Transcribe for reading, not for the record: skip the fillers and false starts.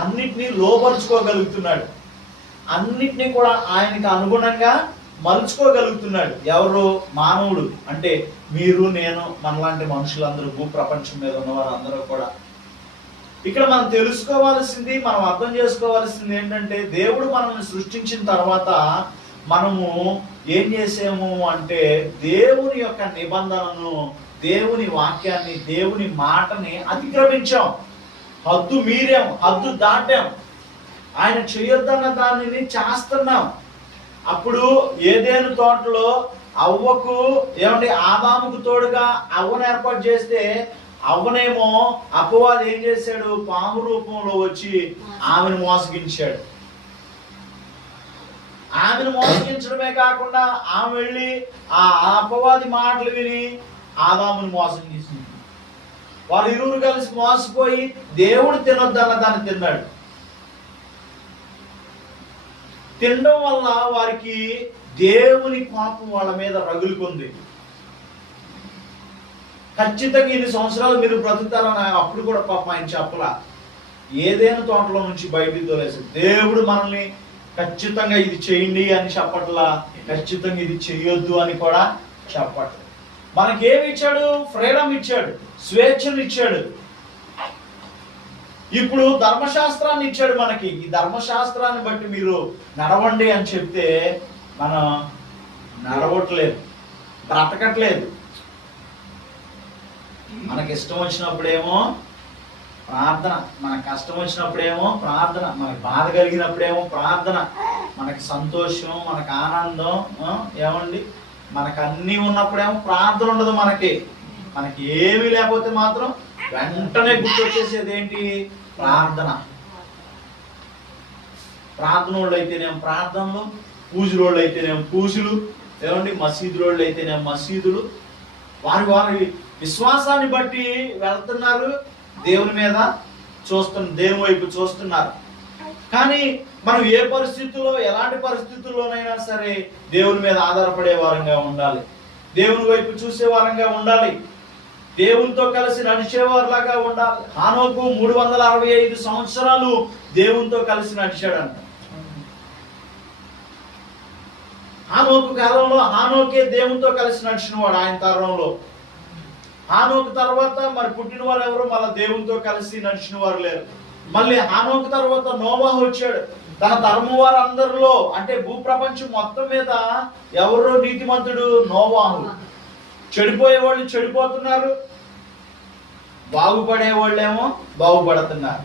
అన్నిటినీ లోపరుచుకోగలుగుతున్నాడు, అన్నిటినీ కూడా ఆయనకి అనుగుణంగా మలుచుకోగలుగుతున్నాడు. ఎవరు? మానవుడు అంటే మీరు, నేను, మనలాంటి మనుషులందరూ, భూప్రపంచం మీద ఉన్నవారు అందరూ కూడా. ఇక్కడ మనం తెలుసుకోవాల్సింది, మనం అర్థం చేసుకోవాల్సింది ఏంటంటే, దేవుడు మనల్ని సృష్టించిన తర్వాత మనము ఏం చేసాము అంటే, దేవుని యొక్క నిబంధనను, దేవుని వాక్యాన్ని, దేవుని మాటని అతిక్రమించాం, హద్దు మీరాం, హద్దు దాటాం, ఆయన చేయొద్దన్న దానిని చేస్తున్నాం. అప్పుడు ఏదేను తోటలో అవ్వకు ఆదాముకు తోడుగా అవ్వను ఏర్పాటు చేస్తే, అవ్వనేమో అపవాది ఏం చేశాడు? పాము రూపంలో వచ్చి ఆమెను మోసగించాడు. ఆమెను మోసగించడమే కాకుండా ఆమె వెళ్ళి ఆ అపవాది మాటలు విని ఆదామును మోసం చేసింది. వాళ్ళు ఇరువురు కలిసి మోసపోయి దేవుడు తినొద్దన్న దాన్ని తిన్నాడు. తినడం వల్ల వారికి దేవుని కోపం వాళ్ళ మీద రగులుకుంది. ఖచ్చితంగా ఇన్ని సంవత్సరాలు మీరు బ్రతుకుతారని అప్పుడు కూడా పాపం ఆయన చెప్పలా. ఏదైనా తోటలో నుంచి బయటికి తోలేసి దేవుడు మనల్ని ఖచ్చితంగా ఇది చేయండి అని చెప్పట్లా, ఖచ్చితంగా ఇది చెయ్యొద్దు అని కూడా చెప్పట్లేదు. మనకేమి ఇచ్చాడు? ఫ్రీడమ్ ఇచ్చాడు, స్వేచ్ఛను ఇచ్చాడు. ఇప్పుడు ధర్మశాస్త్రాన్ని ఇచ్చాడు మనకి. ఈ ధర్మశాస్త్రాన్ని బట్టి మీరు నడవండి అని చెప్తే మనం నడవట్లేదు, బ్రతకట్లేదు. మనకి ఇష్టం వచ్చినప్పుడేమో ప్రార్థన, మనకు కష్టం వచ్చినప్పుడేమో ప్రార్థన, మనకి బాధ కలిగినప్పుడేమో ప్రార్థన, మనకి సంతోషం, మనకు ఆనందం, ఏమండి మనకు అన్నీ ఉన్నప్పుడేమో ప్రార్థన ఉండదు. మనకి ఏమీ లేకపోతే మాత్రం వెంటనే గుర్తొచ్చేసేది ఏంటి? ప్రార్థన. ప్రార్థన వాళ్ళు అయితేనేమో ప్రార్థనలు, పూజలు వాళ్ళు అయితేనేమో పూజలు, ఏమండి మసీదు వాళ్ళు అయితేనేమో మసీదులు. వారి విశ్వాసాన్ని బట్టి వెళ్తున్నారు, దేవుని మీద దేవుని వైపు చూస్తున్నారు. కానీ మనం ఏ పరిస్థితుల్లో, ఎలాంటి పరిస్థితుల్లోనైనా సరే దేవుని మీద ఆధారపడే వారంగా ఉండాలి, దేవుని వైపు చూసే వారంగా ఉండాలి, దేవునితో కలిసి నడిచేవారిలాగా ఉండాలి. హానోకు 365 సంవత్సరాలు దేవునితో కలిసి నడిచాడంట. హానోకు కాలంలో హానోకే దేవునితో కలిసి నడిచినవాడు ఆయన తరంలో. హానోకు తర్వాత మరి పుట్టిన వారు ఎవరు? మళ్ళీ దేవునితో కలిసి నడిచిన వారు లేరు. మళ్ళీ హానోకు తర్వాత నోవాహు వచ్చాడు. తన తరము వారు అందరిలో, అంటే భూప్రపంచం మొత్తం మీద ఎవరో నీతిమంతుడు? నోవాహు. చెడిపోయే వాళ్ళు చెడిపోతున్నారు, బాగుపడే వాళ్ళేమో బాగుపడుతున్నారు.